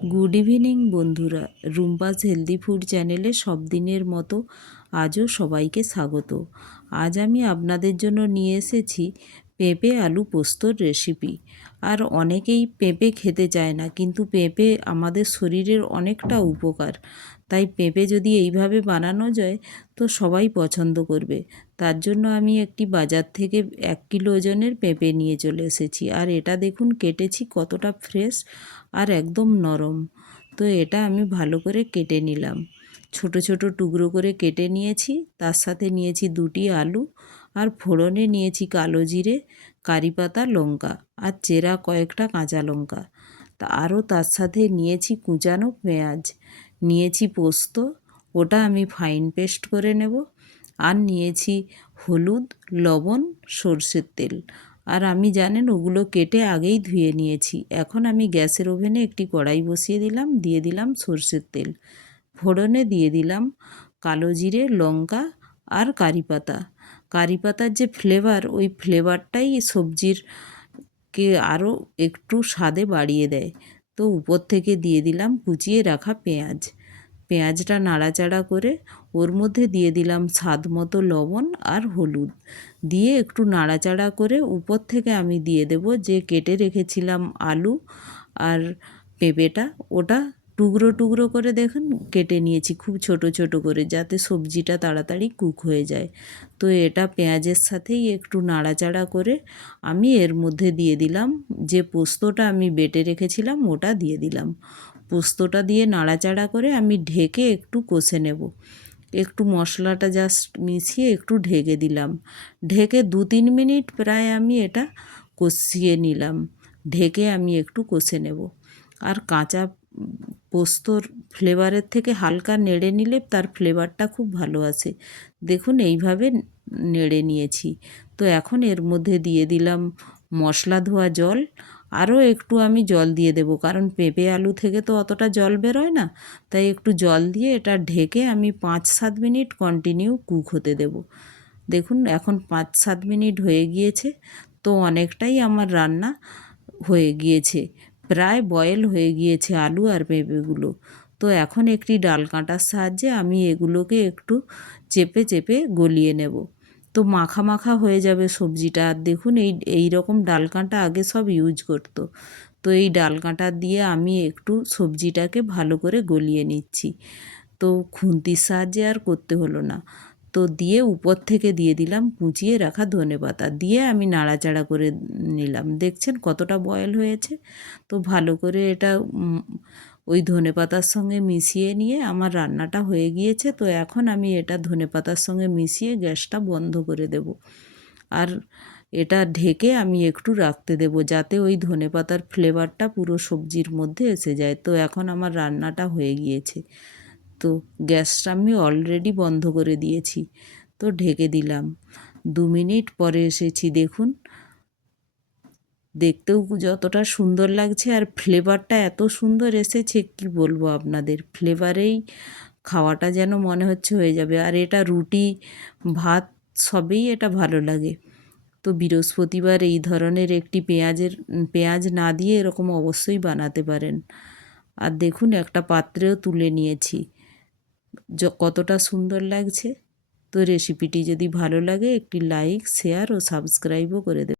Good evening বন্ধুরা, Rumpa's healthy food চ্যানেলে সব দিনের মতো আজও সবাইকে স্বাগত। আজ আমি আপনাদের জন্য নিয়ে এসেছি পেঁপে আলু পোস্তর রেসিপি। আর অনেকেই পেঁপে খেতে চায় না, কিন্তু পেঁপে আমাদের শরীরের অনেকটা উপকার। তাই পেঁপে যদি এইভাবে বানানো যায় তো সবাই পছন্দ করবে। তার জন্য আমি একটি বাজার থেকে 1 কিলো ওজনের পেঁপে নিয়ে চলে এসেছি। আর এটা দেখুন কেটেছি কতটা ফ্রেশ আর একদম নরম। তো এটা আমি ভালো করে কেটে নিলাম, ছোট ছোট টুকরো করে কেটে নিয়েছি। তার সাথে নিয়েছি 2টি আলু, আর ফোড়নে নিয়েছি কালো জিরে, কারি পাতা, লঙ্কা আর চেরা কয়েকটা কাঁচা লঙ্কা। আরও তার সাথে নিয়েছি কুচানো পেঁয়াজ, নিয়েছি পোস্ত, ওটা আমি ফাইন পেস্ট করে নেব। আর নিয়েছি হলুদ, লবণ, সর্ষের তেল। আর আমি জানেন ওগুলো কেটে আগেই ধুয়ে নিয়েছি। এখন আমি গ্যাসের ওভেনে একটি কড়াই বসিয়ে দিলাম, দিয়ে দিলাম সর্ষের তেল। ফোড়নে দিয়ে দিলাম কালো জিরে, লঙ্কা আর কারি পাতা। কারি পাতার যে ফ্লেভার, ওই ফ্লেভারটাই সবজির কে আরও একটু স্বাদে বাড়িয়ে দেয়। তো উপর থেকে দিয়ে দিলাম কুচিয়ে রাখা পেঁয়াজ। পেঁয়াজটা নাড়াচাড়া করে ওর মধ্যে দিয়ে দিলাম স্বাদ মতো লবণ আর হলুদ, দিয়ে একটু নাড়াচাড়া করে উপর থেকে আমি দিয়ে দেব যে কেটে রেখেছিলাম আলু আর পেঁপেটা। ওটা টুকরো টুকরো করে দেখুন কেটে নিয়েছি, খুব ছোট ছোট করে, যাতে সবজিটা তাড়াতাড়ি কুক হয়ে যায়। তো এটা পেঁয়াজের সাথেই একটু নাড়াচাড়া করে আমি এর মধ্যে দিয়ে দিলাম যে পোস্তটা আমি বেটে রেখেছিলাম, ওটা দিয়ে দিলাম। পোস্তটা দিয়ে নাড়াচাড়া করে আমি ঢেকে একটু কষে নেব। একটু মশলাটা জাস্ট মিশিয়ে একটু ঢেকে দিলাম। ঢেকে 2-3 মিনিট প্রায় আমি এটা কষিয়ে নিলাম। ঢেকে আমি একটু কষে নেব। আর কাঁচা পোস্তর ফ্লেভারের থেকে হালকা নেড়ে নিলে তার ফ্লেভারটা খুব ভালো আসে। দেখুন এইভাবে নেড়ে নিয়েছি। তো এখন এর মধ্যে দিয়ে দিলাম মশলা ধোয়া জল। আরও একটু আমি জল দিয়ে দেব, কারণ পেঁপে আলু থেকে তো অতটা জল বেরোয় না। তাই একটু জল দিয়ে এটা ঢেকে আমি 5-7 মিনিট কন্টিনিউ কুক হতে দেব। দেখুন এখন 5-7 মিনিট হয়ে গিয়েছে। তো অনেকটাই আমার রান্না হয়ে গিয়েছে, প্রায় বয়েল হয়ে গিয়েছে আলু আর পেঁপেগুলো। তো এখন একটি ডাল কাঁটার সাহায্যে আমি এগুলোকে একটু চেপে চেপে গলিয়ে নেব। তো মাখা মাখা হয়ে যাবে সবজিটা। আর দেখুন এই রকম ডাল কাঁটা আগে সব ইউজ করতো। তো এই ডাল কাঁটা দিয়ে আমি একটু সবজিটাকে ভালো করে গলিয়ে নিচ্ছি। তো খুন্তির সাহায্যে আর করতে হলো না। তো দিয়ে উপর থেকে দিয়ে দিলাম কুচিয়ে রাখা ধনেপাতা, দিয়ে আমি নাড়াচাড়া করে নিলাম। দেখছেন কতটা বয়েল হয়েছে। তো ভালো করে এটা ওই ধনেপাতার সঙ্গে মিশিয়ে নিয়ে আমার রান্নাটা হয়ে গিয়েছে। তো এখন আমি এটা ধনেপাতার সঙ্গে মিশিয়ে গ্যাসটা বন্ধ করে দেব। আর এটা ঢেকে আমি একটু রাখতে দেব, যাতে ওই ধনেপাতার ফ্লেভারটা পুরো সবজির মধ্যে এসে যায়। তো এখন আমার রান্নাটা হয়ে গিয়েছে। তো গ্যাসটা আমি অলরেডি বন্ধ করে দিয়েছি। তো ঢেকে দিলাম। 2 মিনিট পরে এসেছি, দেখুন দেখতেও যতটা সুন্দর লাগছে আর ফ্লেভারটা এত সুন্দর এসেছে কি বলবো আপনাদের। ফ্লেভারেই খাওয়াটা যেন মনে হচ্ছে হয়ে যাবে। আর এটা রুটি, ভাত সবেই এটা ভালো লাগে। তো বৃহস্পতিবার এই ধরনের একটি পেঁয়াজ না দিয়ে এরকম অবশ্যই বানাতে পারেন। আর দেখুন একটা পাত্রেও তুলে নিয়েছি, কতটা সুন্দর লাগছে। তো রেসিপিটি যদি ভালো লাগে একটি লাইক, শেয়ার ও সাবস্ক্রাইবও করে দেবেন।